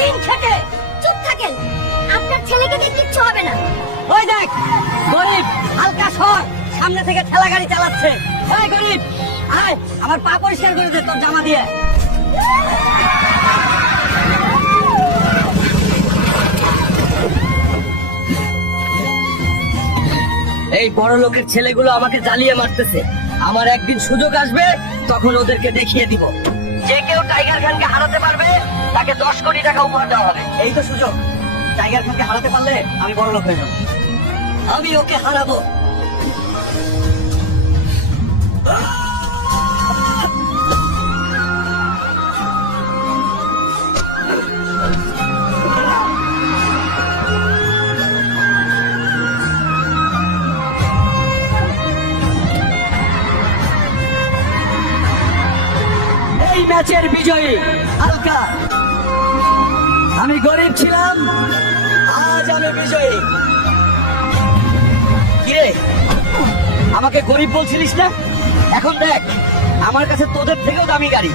দিন খেটে। চুপ থাকেন, আপনার ছেলেকে দিয়ে কিচ্ছু হবে না। ওই দেখ, গরিব হালকা সর, সামনে থেকে ঠেলা গাড়ি চালাচ্ছে। ওই গরিব, আয় আমার পা পরিষ্কার করে দে তোর জামা দিয়ে। এই বড় লোকের ছেলেগুলো আমাকে জ্বালিয়ে মারতেছে। আমার একদিন সুযোগ আসবে, তখন ওদেরকে দেখিয়ে দিব। যে কেউ টাইগার খানকে হারাতে পারবে তাকে 10 কোটি টাকা উপহার দেওয়া হবে। এই তো সুযোগ, টাইগার খানকে হারাতে পারলে আমি বড় লোক হয়ে যাবো। আমি ওকে হারাবো। এই ম্যাচের বিজয়ী হালকা। আমি গরিব ছিলাম, আজ আমি বিজয়ী। কিরে, আমাকে গরিব বলছিলিস না? এখন দেখ, আমার কাছে তোদের থেকেও দামি গাড়ি।